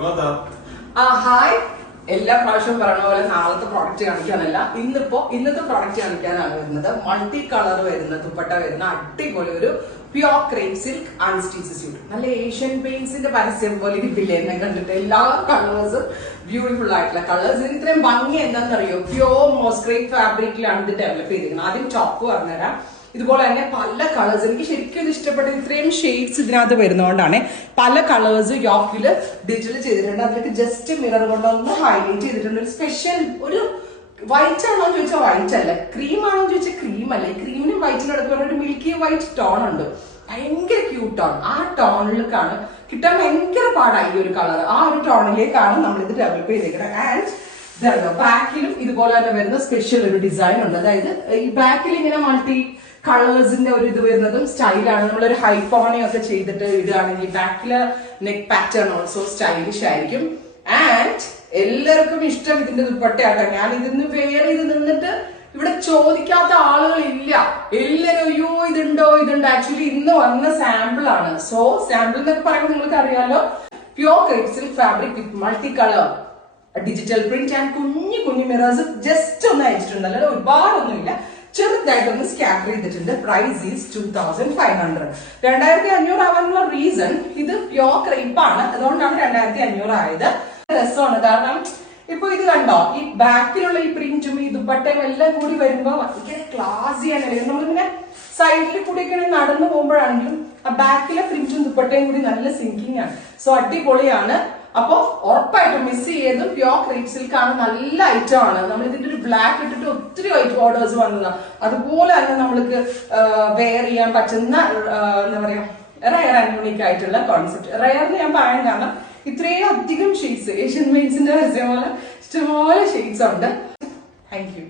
Hi, എല്ലാ പ്രാവശ്യവും പറഞ്ഞ പോലെ നാളത്തെ പ്രോഡക്റ്റ് കാണിക്കാനല്ല, ഇന്നത്തെ പ്രോഡക്റ്റ് കാണിക്കാനാണ് വരുന്നത്. മൾട്ടി കളർ വരുന്ന ദുപ്പട്ട വരുന്ന അടിപൊളി ഒരു pure crepe silk unstitched suit. നല്ല ഏഷ്യൻ പെയിന്റ്സിന്റെ പരസ്യം പോലെ ഇരിപ്പില്ലേ എന്നെ കണ്ടിട്ട്? എല്ലാ കളേഴ്സും ബ്യൂട്ടിഫുൾ ആയിട്ടുള്ള കളേഴ്സ്. ഇത്രയും ഭംഗി എന്താണെന്നറിയോ? പ്യോർ മോസ്ക്രേപ്പ് ഫാബ്രിക്കിലാണ് ഇത് ഡെവലപ്പ് ചെയ്തിരിക്കുന്നത്. ആദ്യം ടോപ്പ് പറഞ്ഞുതരാം. ഇതുപോലെ തന്നെ പല കളേഴ്സ്, എനിക്ക് ശരിക്കും ഇത് ഇഷ്ടപ്പെട്ട ഇത്രയും ഷെയ്ഡ്സ് ഇതിനകത്ത് വരുന്നതുകൊണ്ടാണ്. പല കളേഴ്സ് യോക്കില് ഡിജിറ്റൽ ചെയ്തിട്ടുണ്ട്. അതിലേക്ക് ജസ്റ്റ് മിറർ കൊണ്ടൊന്ന് ഹൈലൈറ്റ് ചെയ്തിട്ടുണ്ട്. ഒരു സ്പെഷ്യൽ ഒരു വൈറ്റ് ആണോ എന്ന് ചോദിച്ചാൽ വൈറ്റ് അല്ല, ക്രീം ആണോ എന്ന് ചോദിച്ചാൽ ക്രീം അല്ല. ഈ ക്രീമിനും വൈറ്റിനും അടുത്ത് ഒരു മിൽക്കി വൈറ്റ് ടോൺ ഉണ്ട്. ഭയങ്കര ക്യൂട്ടാണ്. ആ ടോണിലേക്കാണ് കിട്ടാൻ ഭയങ്കര പാടായി ഈ ഒരു കളർ. ആ ഒരു ടോണിലേക്കാണ് നമ്മൾ ഇത് ഡെവലപ്പ് ചെയ്തിരിക്കുന്നത്. ആൻഡ് ബാക്കിലും ഇതുപോലെ തന്നെ വരുന്ന സ്പെഷ്യൽ ഒരു ഡിസൈൻ ഉണ്ട്. അതായത് ഈ ബാക്കിൽ ഇങ്ങനെ മൾട്ടി കളേഴ്സിന്റെ ഒരു ഇത് വരുന്നതും സ്റ്റൈലാണ്. നമ്മളൊരു ഹൈപ്പോണി ഒക്കെ ചെയ്തിട്ട് ഇടുകയാണെങ്കിൽ ബാക്കില് നെക്ക് പാറ്റേൺ ഓൾസോ സ്റ്റൈലിഷ് ആയിരിക്കും. ആൻഡ് എല്ലാവർക്കും ഇഷ്ടം ഇതിന്റെ ദുപ്പട്ടയാട്ടോ. ഞാൻ ഇതിന്ന് വേറെ ഇത് നിന്നിട്ട് ഇവിടെ ചോദിക്കാത്ത ആളുകളില്ല. എല്ലാരും അയ്യോ ഇതുണ്ടോ. ആക്ച്വലി ഇന്ന് വന്ന സാമ്പിൾ ആണ്. സോ സാമ്പിൾ എന്നൊക്കെ പറയുമ്പോൾ നിങ്ങൾക്ക് അറിയാലോ, pure crepe silk fabric with multi colour digital print and കുഞ്ഞു മിറേഴ്സ് ജസ്റ്റ് ഒന്ന് അയച്ചിട്ടുണ്ട്. അല്ലാതെ ഒരുപാടൊന്നുമില്ല, ചെറുതായിട്ടൊന്ന് സ്കാറ്റർ ചെയ്തിട്ടുണ്ട്. Price is 2500. 2500 ആവാനുള്ള റീസൺ ഇത് പ്യോർ ക്രേപ്പ് ആണ്, അതുകൊണ്ടാണ് 2500 ആയത്. രസമാണ്, കാരണം ഇപ്പൊ ഇത് കണ്ടോ, ഈ ബാക്കിലുള്ള ഈ പ്രിന്റും ഈ ദുപ്പട്ടയും എല്ലാം കൂടി വരുമ്പോ ഭയങ്കര ക്ലാസിയാണ്. നമ്മളിങ്ങനെ സൈഡിൽ കൂടിയൊക്കെ നടന്നു പോകുമ്പോഴാണെങ്കിലും ആ ബാക്കിലെ പ്രിന്റും ദുപ്പട്ടയും കൂടി നല്ല സിങ്കിങ് ആണ്. സോ അടിപൊളിയാണ്. അപ്പൊ ഉറപ്പായിട്ടും മിസ് ചെയ്ത് പ്യോർ ക്രേപ്പ് സിൽക്ക് ആണ്. നല്ല ഐറ്റം ആണ്. നമ്മൾ ഇതിന്റെ ഒരു ബ്ലാക്ക് ഇട്ടിട്ട് ഒത്തിരി ഓർഡേഴ്സ് വന്നതാണ്. അതുപോലെ തന്നെ നമ്മൾക്ക് വെയർ ചെയ്യാൻ പറ്റുന്ന എന്താ പറയാ റയർ ആൻഡ് യൂണിക് ആയിട്ടുള്ള കോൺസെപ്റ്റ്. റയർ എന്ന് ഞാൻ പറയാൻ കാരണം ഇത്രയും അധികം ഷെയ്ഡ്സ് ഏഷ്യൻ പെയിന്റ്സിന്റെ പോലെ ഇഷ്ടംപോലെ ഷെയ്ഡ്സ് ഉണ്ട്. Thank you.